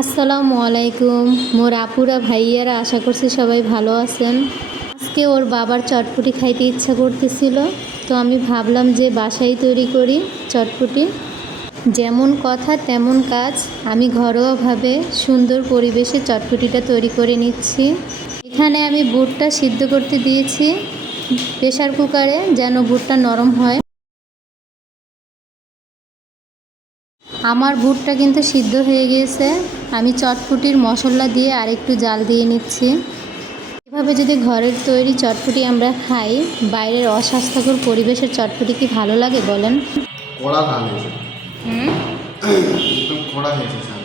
আসসালামু আলাইকুম মোর আপুরা ভাইয়ারা, আশা করছি সবাই ভালো আছেন। আজকে ওর বাবার চটপটি খাইতে ইচ্ছা করতেছিল, তো আমি ভাবলাম যে বাসায় তৈরি করি চটপটি। যেমন কথা তেমন কাজ, আমি ঘরোয়াভাবে সুন্দর পরিবেশে চটপটিটা তৈরি করে নিচ্ছি। এখানে আমি বুটটা সিদ্ধ করতে দিয়েছি প্রেসার কুকারে, যেন বুটটা নরম হয়। আমার বুটটা কিন্তু সিদ্ধ হয়ে গিয়েছে। আমি চটপটির মশলা দিয়ে আরেকটু জাল দিয়ে নিচ্ছি। এভাবে যদি ঘরের তৈরি চটপটি আমরা খাই, বাইরের অস্বাস্থ্যকর পরিবেশের চটপটি কি ভালো লাগে বলেন? কড়া ঝাল হয়েছে, একদম কড়া হয়েছে ঝাল।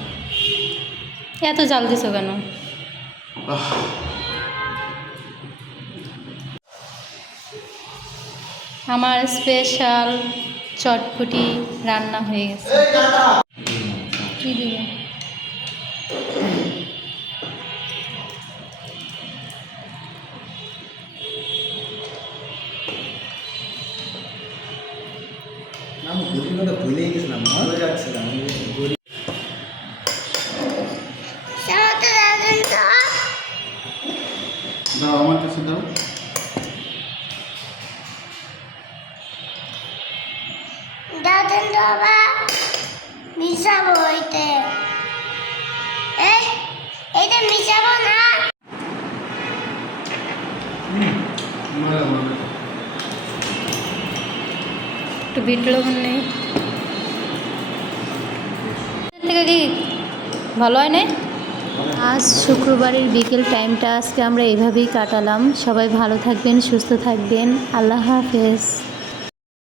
এত জাল দিছো কেন? আমার স্পেশাল চটপটি রান্না হয়ে গেছে। কি দিবে? আমি গরিব কথা ভুলেই গেছিলাম, ভালো যাচ্ছিলাম। দাও আমার কাছে দাও। দাদন বাবা মিশাবো এইটা, এইটা মিশাবো না। একটু বিট লবণ নেই থেকে কি ভালো হয় না? আজ শুক্রবারের বিকেল টাইমটা আজকে আমরা এভাবেই কাটালাম। সবাই ভালো থাকবেন, সুস্থ থাকবেন। আল্লাহ হাফেজ।